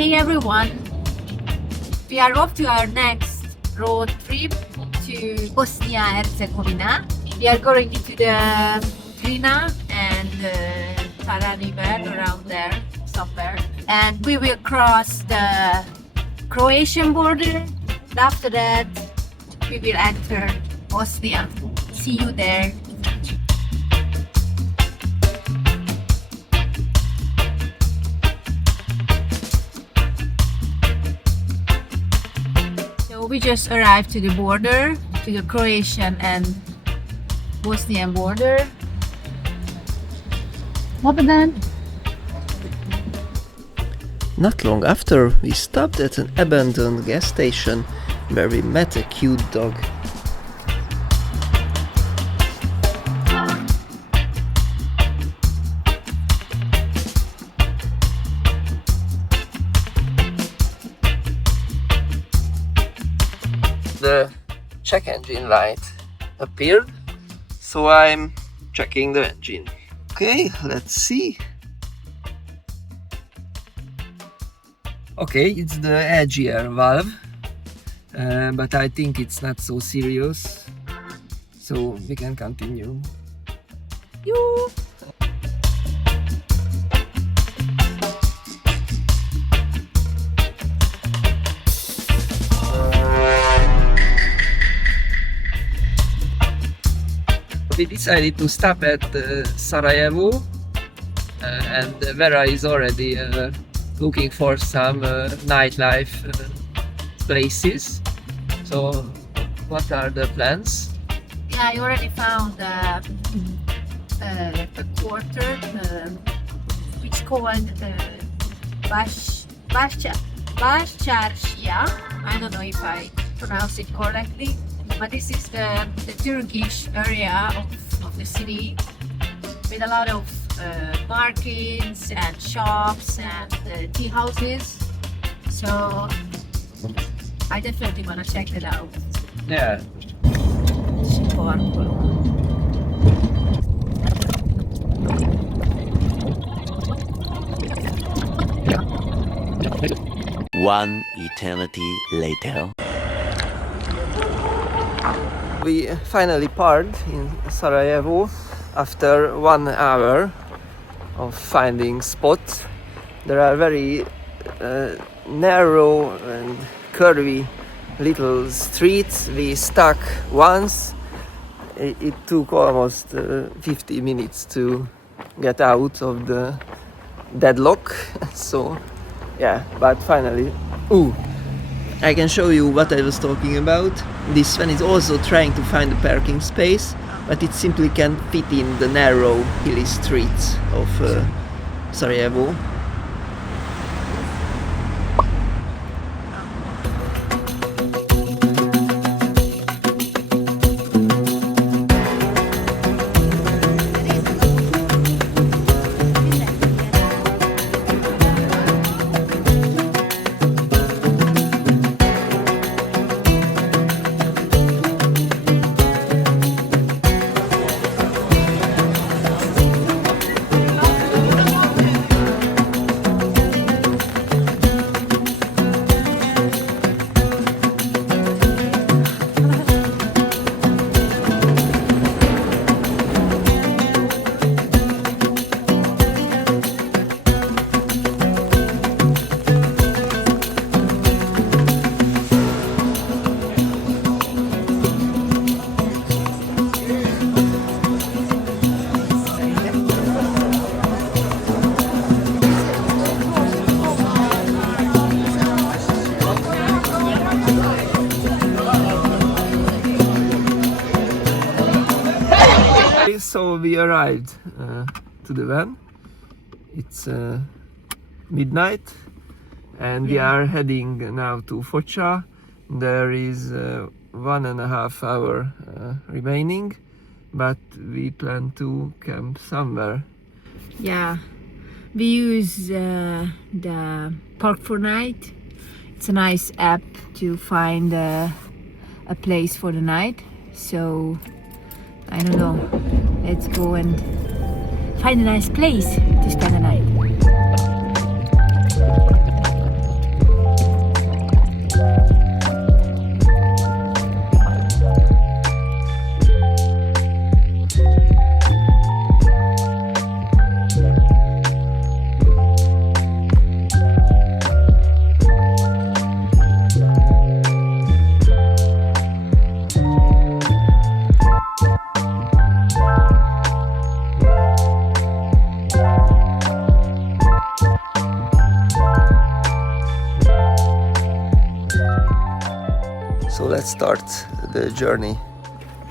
Hey everyone, we are off to our next road trip to Bosnia and Herzegovina. We are going into the Drina and Tara River around there somewhere, and we will cross the Croatian border. After that, we will enter Bosnia. See you there. So we just arrived to the border, to the Croatian and Bosnian border. Not long after, we stopped at an abandoned gas station where we met a cute dog. The check engine light appeared, so I'm checking the engine. Okay, let's see. Okay, it's the edgier valve, but I think it's not so serious, so we can continue. Yoo! We decided to stop at Sarajevo, and Vera is already looking for some nightlife places. So, what are the plans? Yeah, I already found a quarter, which called Başçarşıya. I don't know if I pronounce it correctly, but this is the Turkish area of the city with a lot of markets and shops and tea houses. So I definitely want to check it out. Yeah. One eternity later. We finally parked in Sarajevo after 1 hour of finding spots. There are very narrow and curvy little streets. We stuck once. It took almost 50 minutes to get out of the deadlock. So yeah, but finally. Ooh, I can show you what I was talking about. This one is also trying to find a parking space, but it simply can't fit in the narrow hilly streets of Sarajevo. So we arrived to the van. It's midnight and we are heading now to Foča. There is 1.5 hours remaining, but we plan to camp somewhere. Yeah, we use the Park for Night. It's a nice app to find a place for the night. So I don't know, let's go and find a nice place to spend the night. So let's start the journey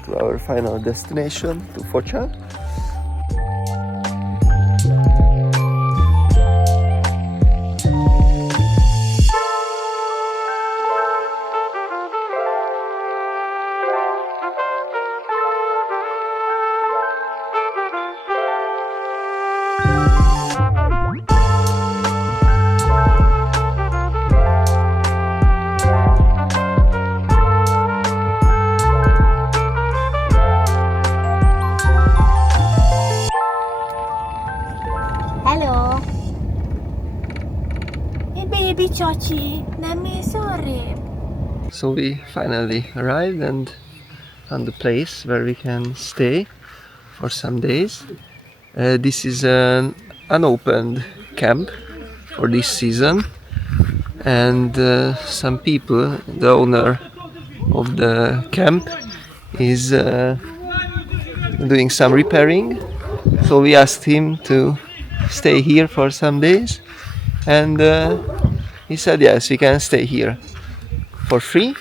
to our final destination, to Foča. Hello. Hey baby Chachi, nami sorry. So we finally arrived and found a place where we can stay for some days. This is an unopened camp for this season, and some people, the owner of the camp, is doing some repairing. So we asked him to stay here for some days, and he said yes, we can stay here for free.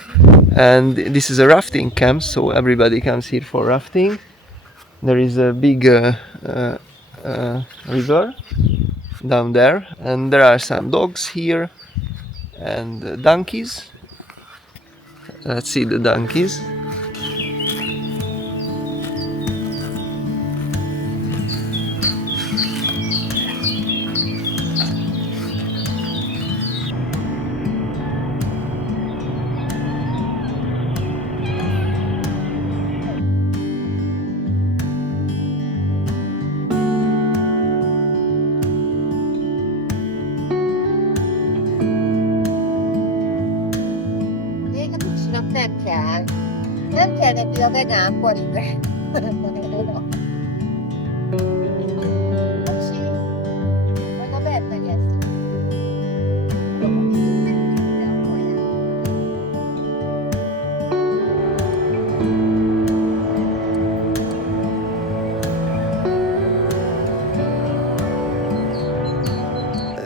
And this is a rafting camp, so everybody comes here for rafting. There is a big river down there, and there are some dogs here and donkeys. Let's see the donkeys. Nem kell neki a vegán poligraf. Majd a Bert megeszi.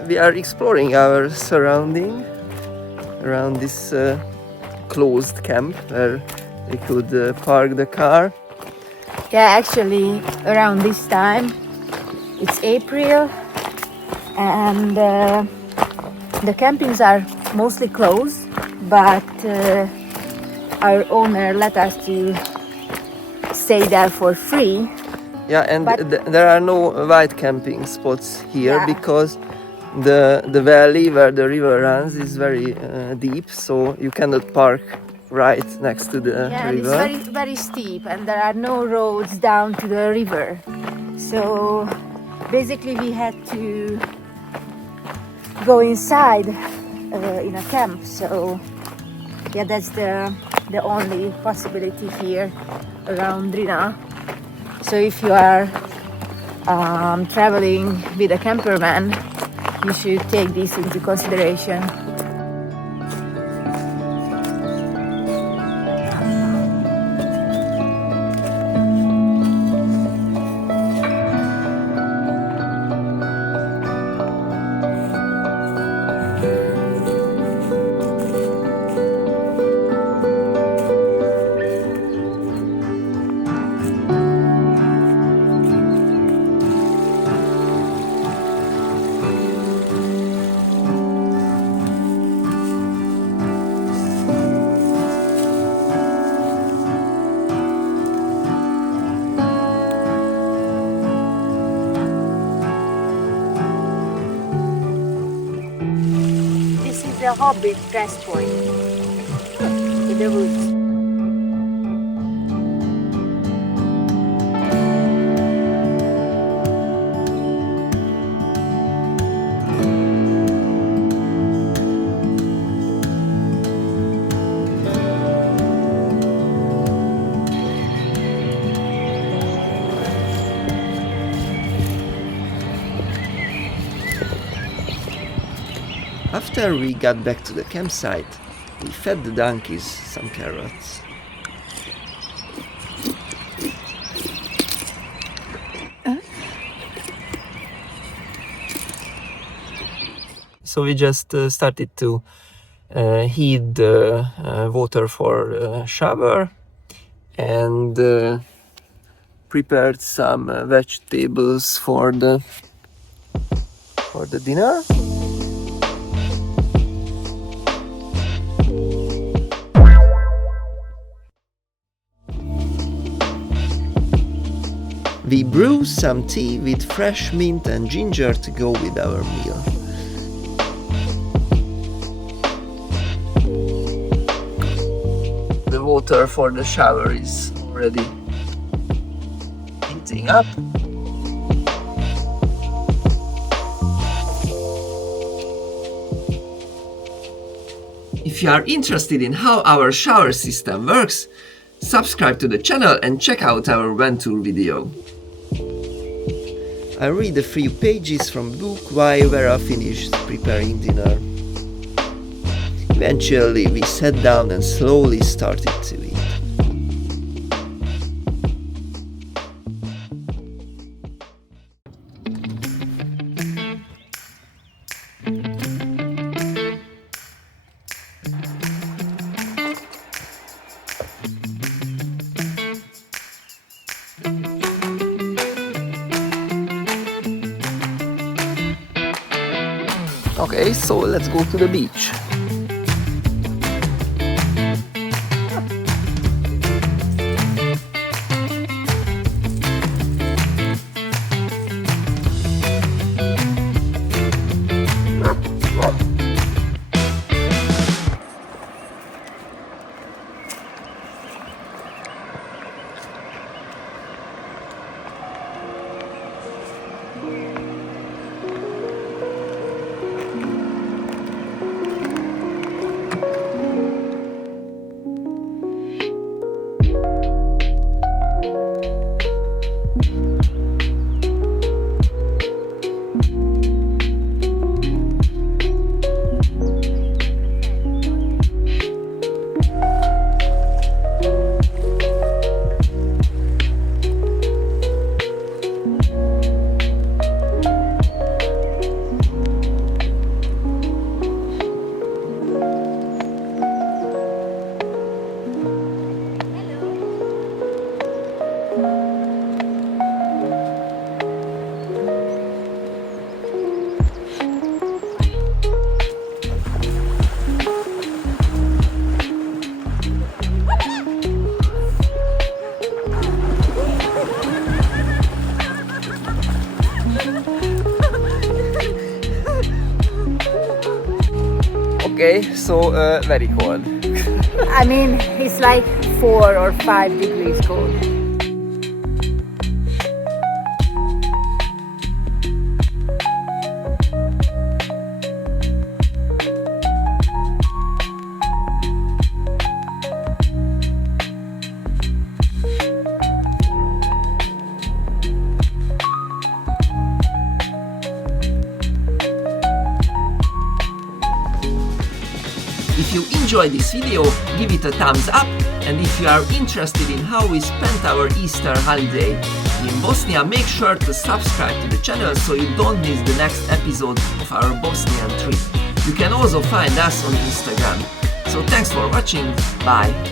We are exploring our surrounding around this closed camp where we could park the car. Yeah, actually around this time, it's April, and the campings are mostly closed, but our owner let us to stay there for free. Yeah, and there are no white camping spots here, Yeah. because the valley where the river runs is very deep, so you cannot park right next to the Yeah, and river. it's very steep, and there are no roads down to the river. So basically we had to go inside in a camp. So yeah, that's the only possibility here around Drina. So if you are traveling with a campervan, you should take this into consideration. The Hobbit rest point with the woods. After we got back to the campsite, we fed the donkeys some carrots. So we just started to heat the water for shower, and prepared some vegetables for the dinner. We brew some tea with fresh mint and ginger to go with our meal. The water for the shower is already heating up. If you are interested in how our shower system works, subscribe to the channel and check out our van tour video. I read a few pages from book while Vera finished preparing dinner. Eventually we sat down and slowly started to eat. Okay, so let's go to the beach. Okay, so very cold. I mean, it's like 4 or 5 degrees cold. If you enjoyed this video, give it a thumbs up, and if you are interested in how we spent our Easter holiday in Bosnia, make sure to subscribe to the channel so you don't miss the next episode of our Bosnian trip. You can also find us on Instagram. So thanks for watching, bye!